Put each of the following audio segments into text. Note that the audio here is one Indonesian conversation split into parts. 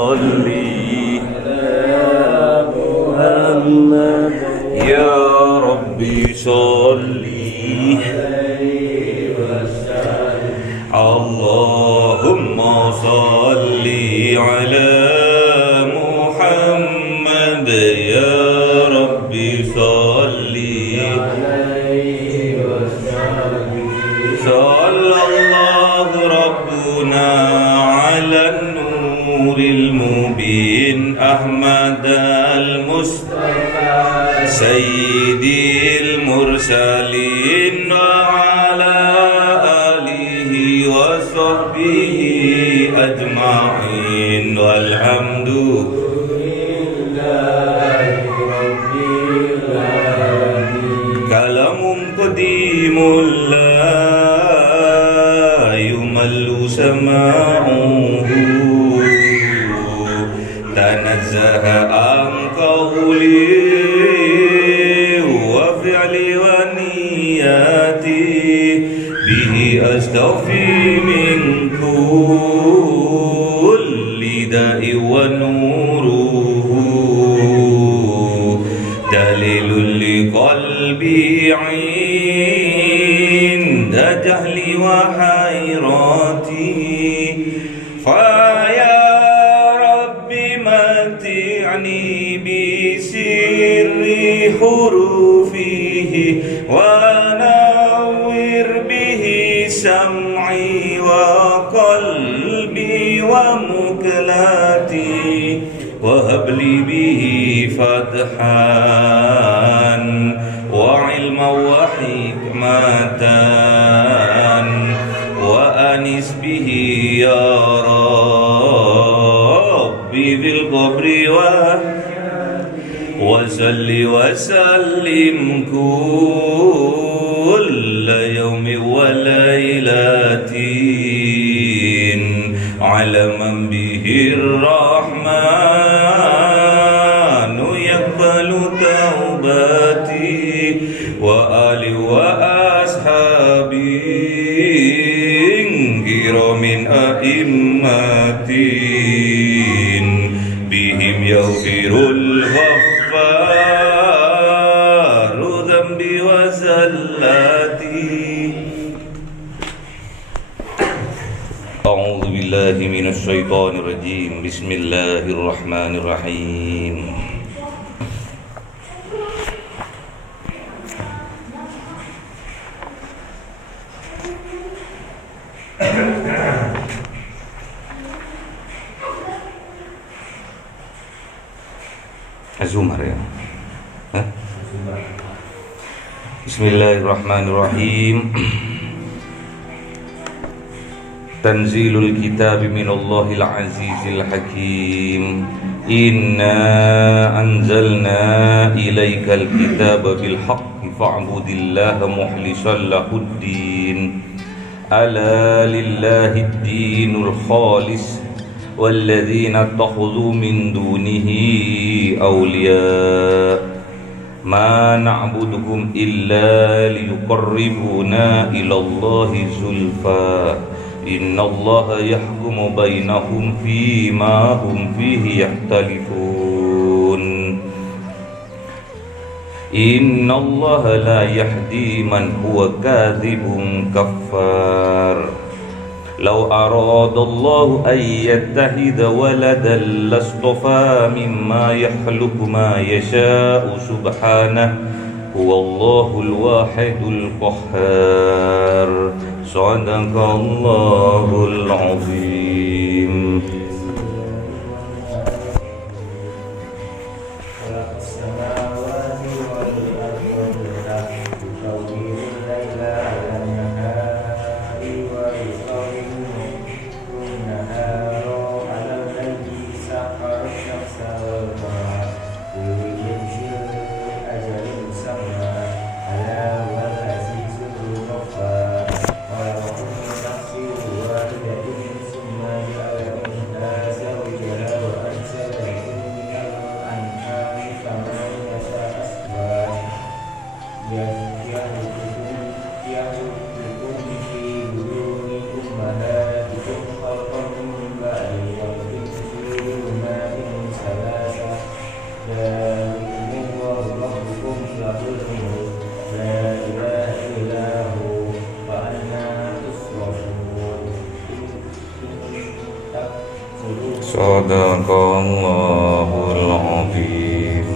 صلي على محمد يا ربي صلي عليه وسلم اللهم صل على محمد يا ربي صل عليه وسلم صلى الله ربنا على النور المبين أحمد المصطفى سيدي المرسلين وعلى آله وصحبه أجمعين والحمد لله رب العالمين كلام قديم لا يمل سماعه تنزه عن قولي وفعلي ونياتي به أستوفي من كل داء ونوره دليل لقلبي عند جهلي وحيراتي فيا رب متعني بسر حروفه ونور به سمعي وقلبي ومكلاتي وهب لي به فتحا وعلما وحكمة وأنس به يا ربي في القبر وصل وسلم كل يوم وليلة على من به الرحمن يقبل توبتي وآل وأصحابي كرام أئمة بهم يغفر الغفار ذنبي وزلاتي أعوذ بالله من الشيطان الرجيم بسم الله الرحمن الرحيم Azumar ya. Bismillahirrahmanirrahim. Tanzilul kitab minallahil azizil hakim. Inna anzalna ilaikal kitaba bil haqqi fa'budillaha mukhlishan lahuddin. Ala lillahid dinul khalis والذين اتخذوا من دونه أولياء ما نعبدهم إلا ليقربونا إلى الله زلفى إن الله يحكم بينهم فيما هم فيه يختلفون إن الله لا يهدي من هو كاذب كفار لو أراد الله أن يتخذ ولدا لاصطفى مما يخلق ما يشاء سبحانه هو الله الواحد القهار صدق الله العظيم Sadaqallahul azim.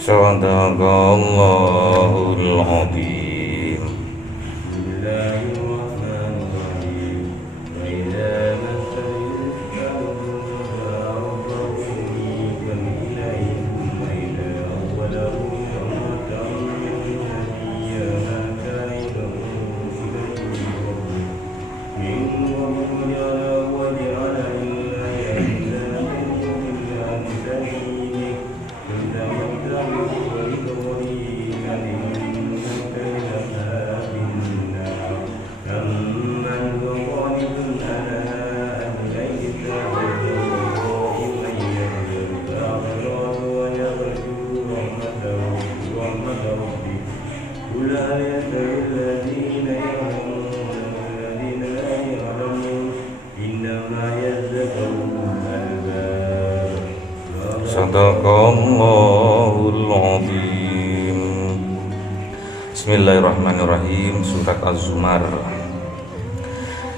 Sadaqallahul azim. Sadaqallahul azim. Bismillahirrahmanirrahim. Surat Az-Zumar.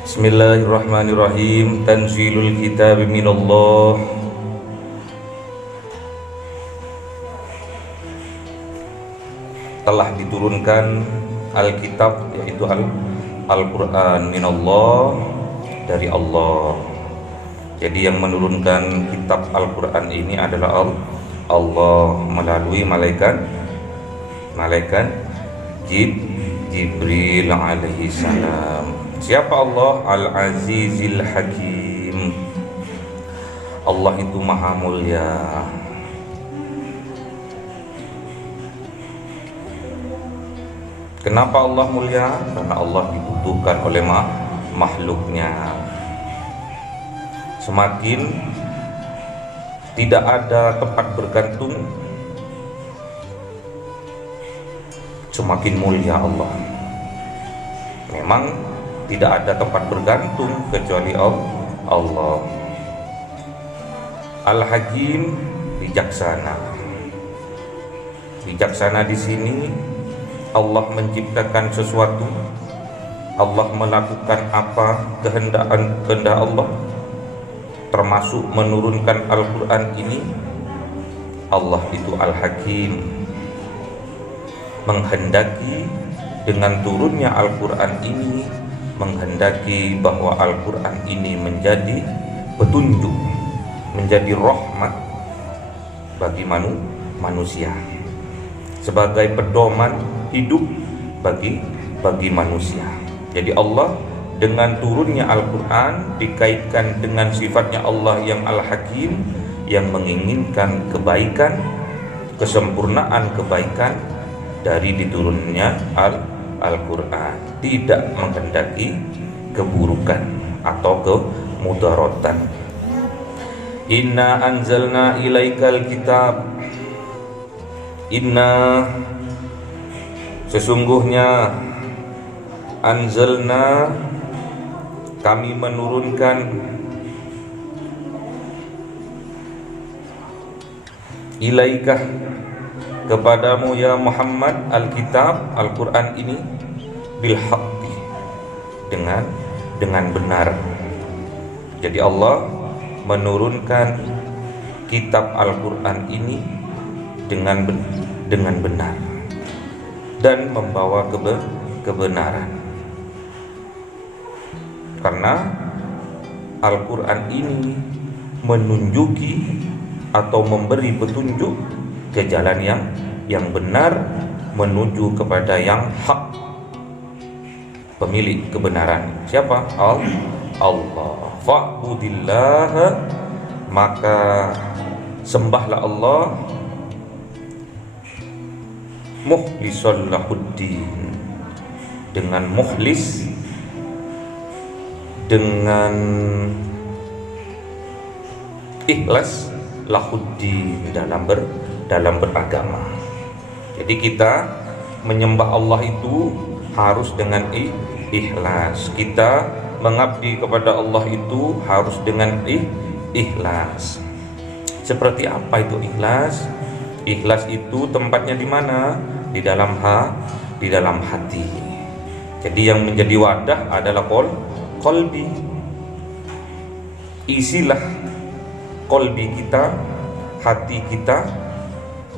Bismillahirrahmanirrahim. Tanzilul kitab minallah. Telah diturunkan Alkitab, yaitu Al-Quran minallah, dari Allah. Jadi yang menurunkan kitab Al-Quran ini adalah Allah melalui malaikat Jibril alaihi salam. Siapa Allah? Al-Azizil Hakim. Allah itu maha mulia. Kenapa Allah mulia? Karena Allah dibutuhkan oleh makhluknya. Semakin tidak ada tempat bergantung, semakin mulia Allah. Memang tidak ada tempat bergantung kecuali Allah. Al-Hakim, bijaksana. Bijaksana di sini Allah menciptakan sesuatu, Allah melakukan apa kehendak Allah, termasuk menurunkan Al-Quran ini. Allah itu Al-Hakim, menghendaki dengan turunnya Al-Quran ini, menghendaki bahwa Al-Quran ini menjadi petunjuk, menjadi rahmat bagi manusia, sebagai pedoman hidup bagi manusia. Jadi Allah dengan turunnya Al-Quran dikaitkan dengan sifatnya Allah yang Al-Hakim, yang menginginkan kebaikan, kesempurnaan kebaikan dari diturunnya Al-Quran, tidak menghendaki keburukan atau kemudaratan. Inna anzalna ilaikal kitab. Inna, sesungguhnya, anzalna, kami menurunkan, ilaikah, kepadamu ya Muhammad, Alkitab, Al-Quran ini, bil haqqi, dengan benar. Jadi Allah menurunkan kitab Al-Quran ini dengan benar dan membawa kebenaran. Karena Al-Quran ini menunjuki atau memberi petunjuk ke jalan yang benar, menuju kepada yang hak. pemilik kebenaran. Siapa? Allah. Fa'budillah, maka sembahlah Allah, mukhlishan lahuddin, dengan mukhlis, dengan ikhlas, lahuddin, dalam beragama. Jadi kita menyembah Allah itu harus dengan ikhlas. Kita mengabdi kepada Allah itu harus dengan ikhlas. Seperti apa itu ikhlas? Ikhlas itu tempatnya di mana? Di dalam hati. Jadi yang menjadi wadah adalah qalbi. Isilah qalbi kita, hati kita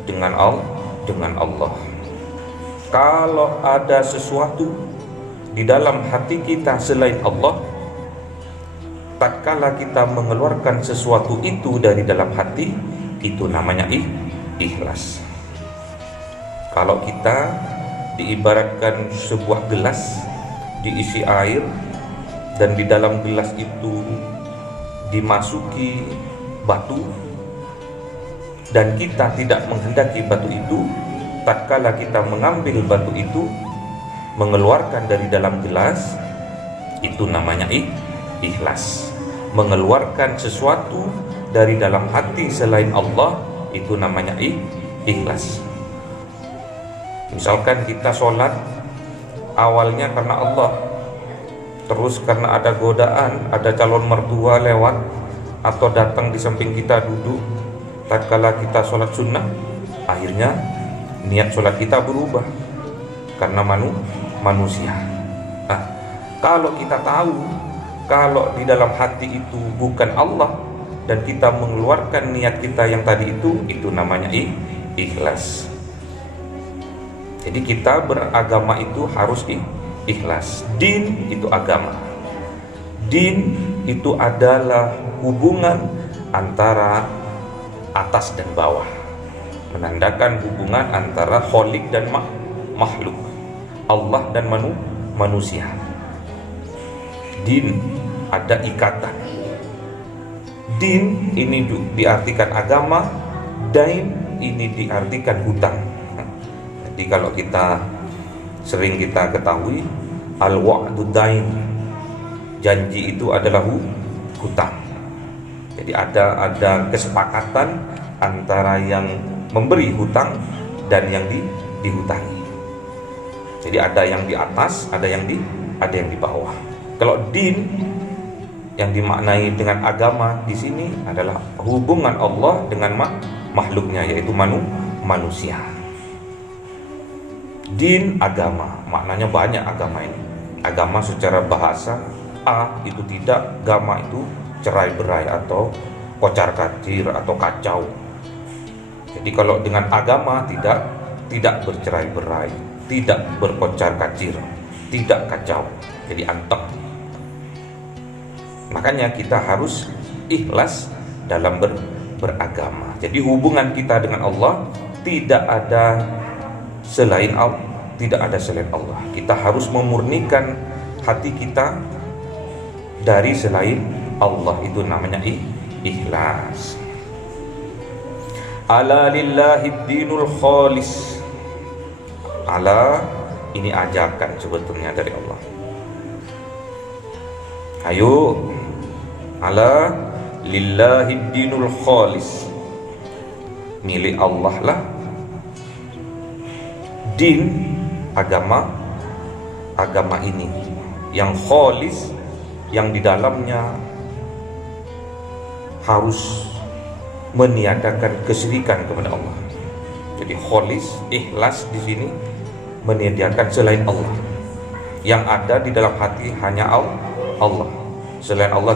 dengan Allah. Kalau ada sesuatu di dalam hati kita selain Allah, tatkala kita mengeluarkan sesuatu itu dari dalam hati, itu namanya ikhlas. Kalau kita diibaratkan sebuah gelas diisi air, dan di dalam gelas itu dimasuki batu, dan kita tidak menghendaki batu itu, tatkala kita mengambil batu itu, mengeluarkan dari dalam gelas, itu namanya ikhlas. Mengeluarkan sesuatu dari dalam hati selain Allah, itu namanya ikhlas. Misalkan kita sholat awalnya karena Allah, terus karena ada godaan, ada calon mertua lewat atau datang di samping kita duduk tatkala kita sholat sunnah, akhirnya niat sholat kita berubah karena manusia. Nah, kalau kita tahu kalau di dalam hati itu bukan Allah, dan kita mengeluarkan niat kita yang tadi itu namanya ikhlas. Jadi kita beragama itu harus ikhlas. Din itu agama. Din itu adalah hubungan antara atas dan bawah, menandakan hubungan antara khaliq dan makhluk, Allah dan manusia. Din ada ikatan. Din ini diartikan agama, dain ini diartikan hutang. Jadi kalau kita sering kita ketahui, al-wa'du dain, janji itu adalah hutang. Jadi ada kesepakatan antara yang memberi hutang dan yang dihutangi. Jadi ada yang di atas, ada yang di bawah. Kalau din yang dimaknai dengan agama di sini adalah hubungan Allah dengan makhluknya, yaitu manusia. Din agama, maknanya banyak agama ini. Agama secara bahasa itu tidak, agama itu cerai berai atau kocar kacir atau kacau. Jadi kalau dengan agama tidak bercerai berai, tidak berkocar kacir, tidak kacau, jadi anteng. Makanya kita harus ikhlas dalam beragama. Jadi hubungan kita dengan Allah tidak ada selain Allah, tidak ada selain Allah. Kita harus memurnikan hati kita dari selain Allah, itu namanya ikhlas. Ala lillahid dinul khalis. Ala ini ajakan sebetulnya dari Allah. Ayo, ala lillahid dinul khalis, milik Allah lah din, agama ini yang khalis, yang di dalamnya harus meniadakan kesyirikan kepada Allah. Jadi khalis, ikhlas di sini meniadakan selain Allah. Yang ada di dalam hati hanya Allah. Selain Allah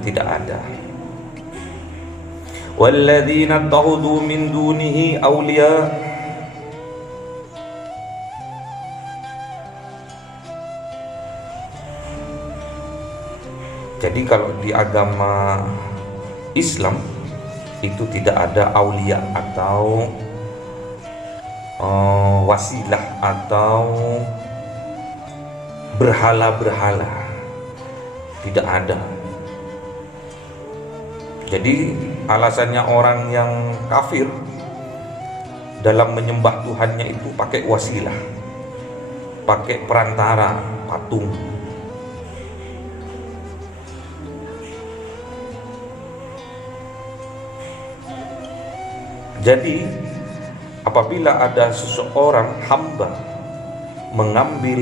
tidak ada. Walladzina takhudhu min dunihi awliya. Jadi kalau di agama Islam itu tidak ada aulia atau wasilah atau berhala-berhala, tidak ada. Jadi alasannya orang yang kafir dalam menyembah Tuhannya itu pakai wasilah, pakai perantara, patung. Jadi apabila ada seseorang hamba mengambil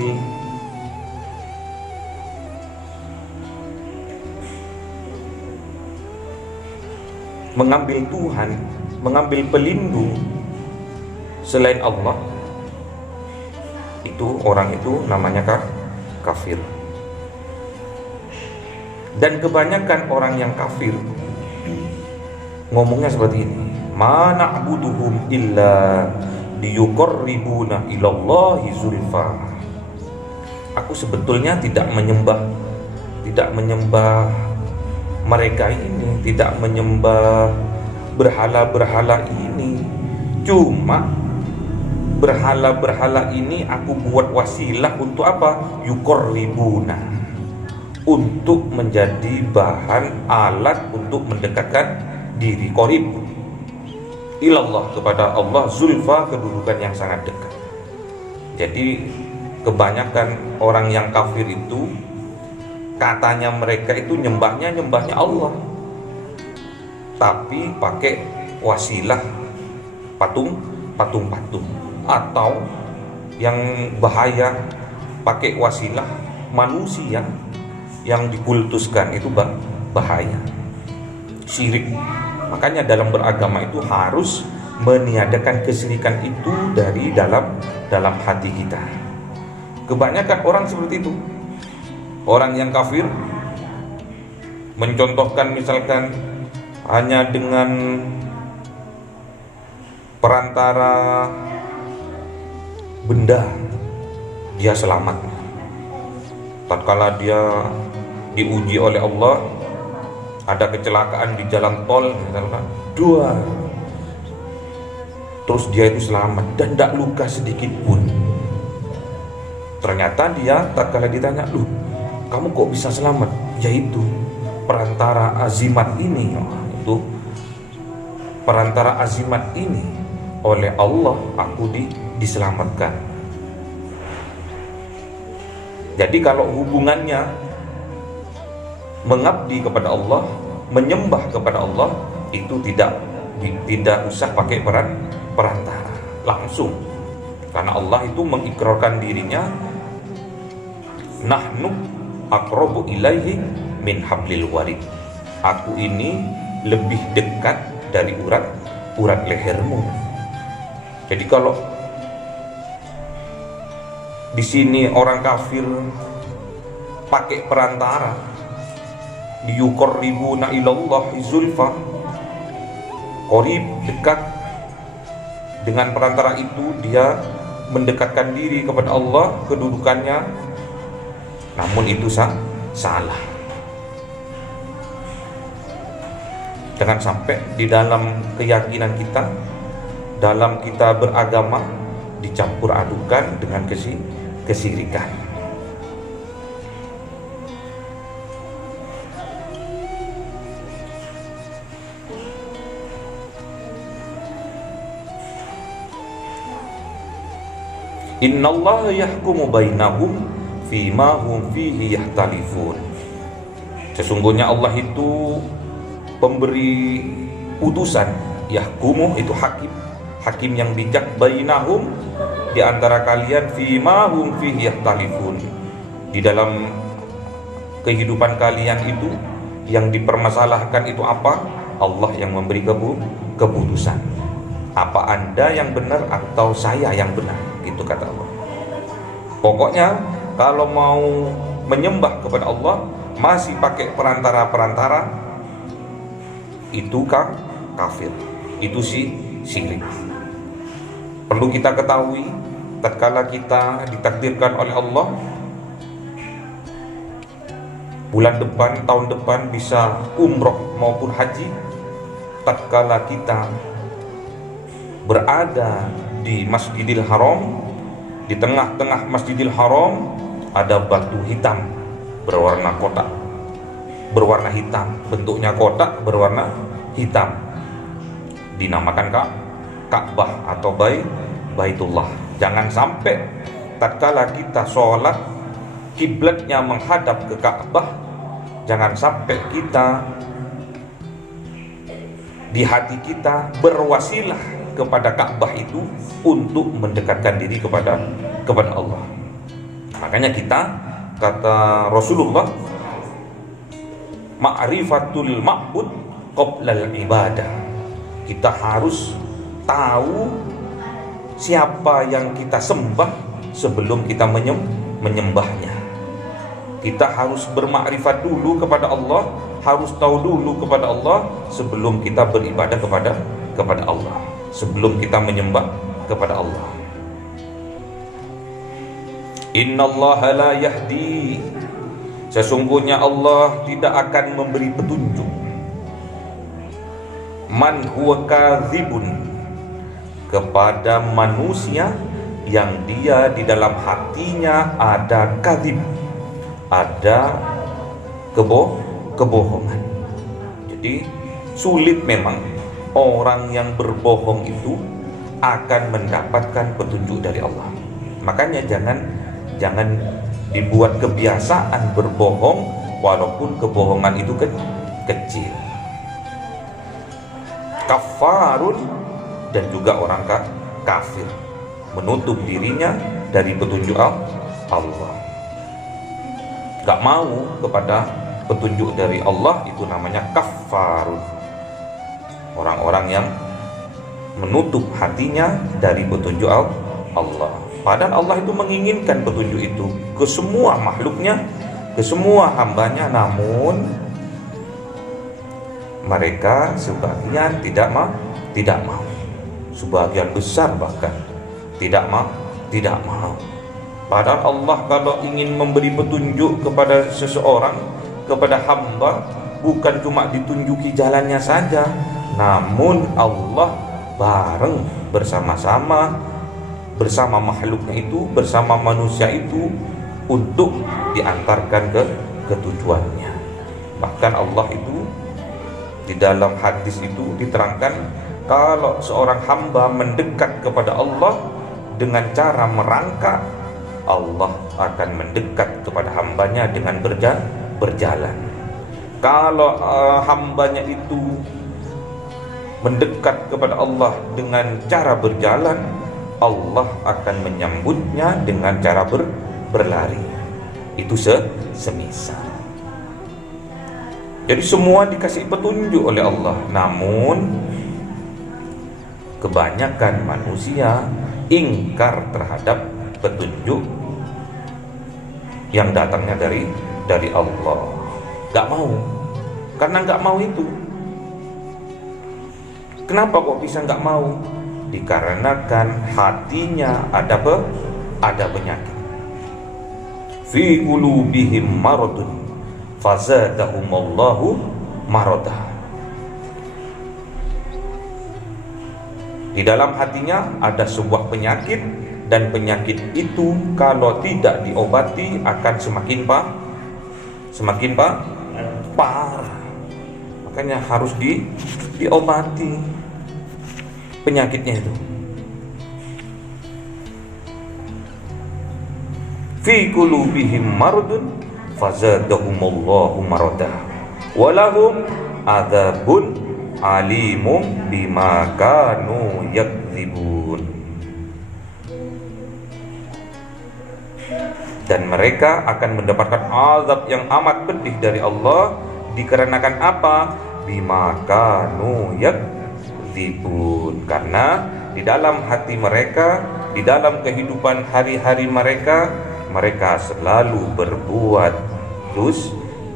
Tuhan, mengambil pelindung selain Allah, itu orang itu namanya kafir. Dan kebanyakan orang yang kafir ngomongnya seperti ini, ma na'buduhum illa liyuqarribuna ilallahi zulfa. Aku sebetulnya tidak menyembah mereka ini, tidak menyembah berhala-berhala ini, cuma berhala-berhala ini aku buat wasilah untuk apa? Yuqarribuna, untuk menjadi bahan alat untuk mendekatkan diri, qarib ilallah, kepada Allah, zulfa, kedudukan yang sangat dekat. Jadi kebanyakan orang yang kafir itu katanya mereka itu nyembahnya Allah, tapi pakai wasilah patung. Atau yang bahaya, pakai wasilah manusia yang dikultuskan, itu bahaya, syirik. Makanya dalam beragama itu harus meniadakan kesyirikan itu dari dalam hati kita. Kebanyakan orang seperti itu. Orang yang kafir mencontohkan misalkan hanya dengan perantara benda dia selamat. Tatkala dia diuji oleh Allah, ada kecelakaan di jalan tol misalkan, terus dia itu selamat dan tidak luka sedikit pun. Ternyata dia tatkala ditanya, "Loh, kamu kok bisa selamat?" Yaitu perantara azimat ini, itu perantara azimat ini oleh Allah aku diselamatkan. Jadi kalau hubungannya mengabdi kepada Allah, menyembah kepada Allah, itu tidak usah pakai perantara, langsung. Karena Allah itu mengikrarkan dirinya, nahnu aqrabu ilaihi min hablil warid. Aku ini lebih dekat dari urat lehermu. Jadi kalau di sini orang kafir pakai perantara, liyuqarribuna ilallahi zulfa, qarib, dekat, dengan perantara itu dia mendekatkan diri kepada Allah, kedudukannya, namun itu salah. Jangan sampai di dalam keyakinan kita, dalam kita beragama, dicampur adukan dengan kesyirikan. Innallaha yahkumu bainahum fima hum fihi yahtalifun. Sesungguhnya Allah itu pemberi putusan. Yahkumu itu hakim yang bijak, bainahum di antara kalian, fima hum fihi yahtalifun, di dalam kehidupan kalian itu yang dipermasalahkan itu apa? Allah yang memberi keputusan. Apa Anda yang benar atau saya yang benar? Gitu kata Allah. Pokoknya kalau mau menyembah kepada Allah masih pakai perantara-perantara, itu kafir, itu syirik. Perlu kita ketahui, tatkala kita ditakdirkan oleh Allah bulan depan, tahun depan bisa umroh maupun haji, tatkala kita berada di Masjidil Haram, di tengah-tengah Masjidil Haram, ada batu hitam berwarna kotak, berwarna hitam, bentuknya kotak berwarna hitam, dinamakan Ka'bah atau Baitullah. Jangan sampai tatkala kita sholat kiblatnya menghadap ke Ka'bah, jangan sampai kita di hati kita berwasilah kepada Ka'bah itu untuk mendekatkan diri kepada Allah. Makanya kita, kata Rasulullah, ma'rifatul ma'bud qoblal ibadah. Kita harus tahu siapa yang kita sembah sebelum kita menyembahnya. Kita harus bermakrifat dulu kepada Allah, harus tahu dulu kepada Allah sebelum kita beribadah kepada Allah, sebelum kita menyembah kepada Allah. Innallaha la yahdi, sesungguhnya Allah tidak akan memberi petunjuk, man huwa kadzibun, kepada manusia yang dia di dalam hatinya ada kadzib, ada kebohongan. Jadi sulit memang orang yang berbohong itu akan mendapatkan petunjuk dari Allah. Makanya jangan dibuat kebiasaan berbohong walaupun kebohongan itu kecil. Kafarun, dan juga orang kafir, menutup dirinya dari petunjuk Allah, gak mau kepada petunjuk dari Allah, itu namanya kafarun. Orang-orang yang menutup hatinya dari petunjuk Allah. Padahal Allah itu menginginkan petunjuk itu ke semua makhluknya, ke semua hambanya, namun mereka sebagian tidak mau. Sebagian besar bahkan tidak mau. Padahal Allah kalau ingin memberi petunjuk kepada seseorang, kepada hamba, bukan cuma ditunjuki jalannya saja, namun Allah bareng bersama-sama bersama makhluknya itu, bersama manusia itu, untuk diantarkan ke tujuannya. Bahkan Allah itu di dalam hadis itu diterangkan, kalau seorang hamba mendekat kepada Allah dengan cara merangkak, Allah akan mendekat kepada hambanya dengan berjalan. Kalau hambanya itu mendekat kepada Allah dengan cara berjalan, Allah akan menyambutnya dengan cara berlari. Itu semisal. Jadi semua dikasih petunjuk oleh Allah, namun kebanyakan manusia ingkar terhadap petunjuk yang datangnya dari Allah. Gak mau, karena gak mau itu. Kenapa kok bisa gak mau? Dikarenakan hatinya ada penyakit. Fi qulubihim maradun fazadahumullahu maradah. Di dalam hatinya ada sebuah penyakit, dan penyakit itu kalau tidak diobati akan semakin parah. Makanya harus diobati penyakitnya itu. Fi qulubihim maradun fazadahumullahu maradah walahum adzabun alimum bima kanu yakdzibun. Dan mereka akan mendapatkan azab yang amat pedih dari Allah dikarenakan apa? Bima kanu yakdzibun, karena di dalam hati mereka, di dalam kehidupan hari-hari mereka, mereka selalu berbuat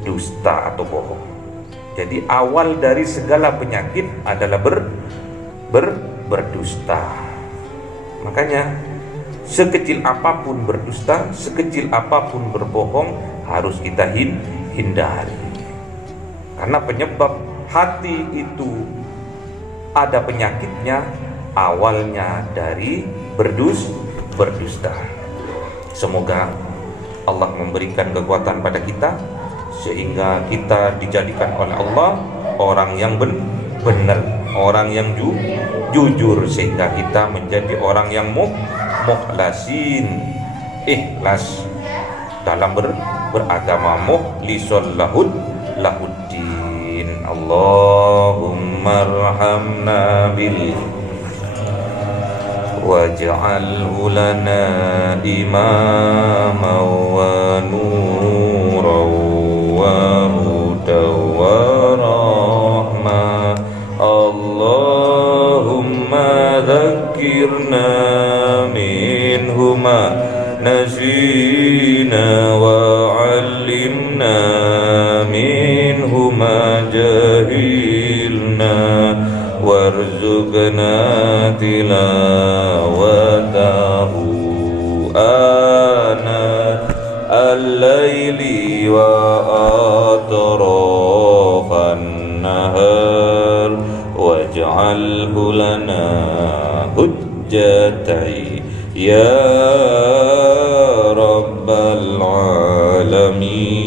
dusta atau bohong. Jadi awal dari segala penyakit adalah berdusta. Makanya sekecil apapun berdusta, sekecil apapun berbohong, harus kita hindari. Karena penyebab hati itu ada penyakitnya, awalnya dari berdusta. Semoga Allah memberikan kekuatan pada kita sehingga kita dijadikan oleh Allah orang yang benar, orang yang jujur, sehingga kita menjadi orang yang mukhlasin, ikhlas dalam beragama, mukhlisul lahuddin. Allahumma arhamna bil waj'alhu lana imaman wa nuran wa hudan wa rahmah. Allahumma dhakkirna minhuma nasina wa 'allimna minhuma jahilna warzuqna tilawatahu ana al-laili wa atrafan nahar waj'alhu lana hujjatai ya rabbal alamin.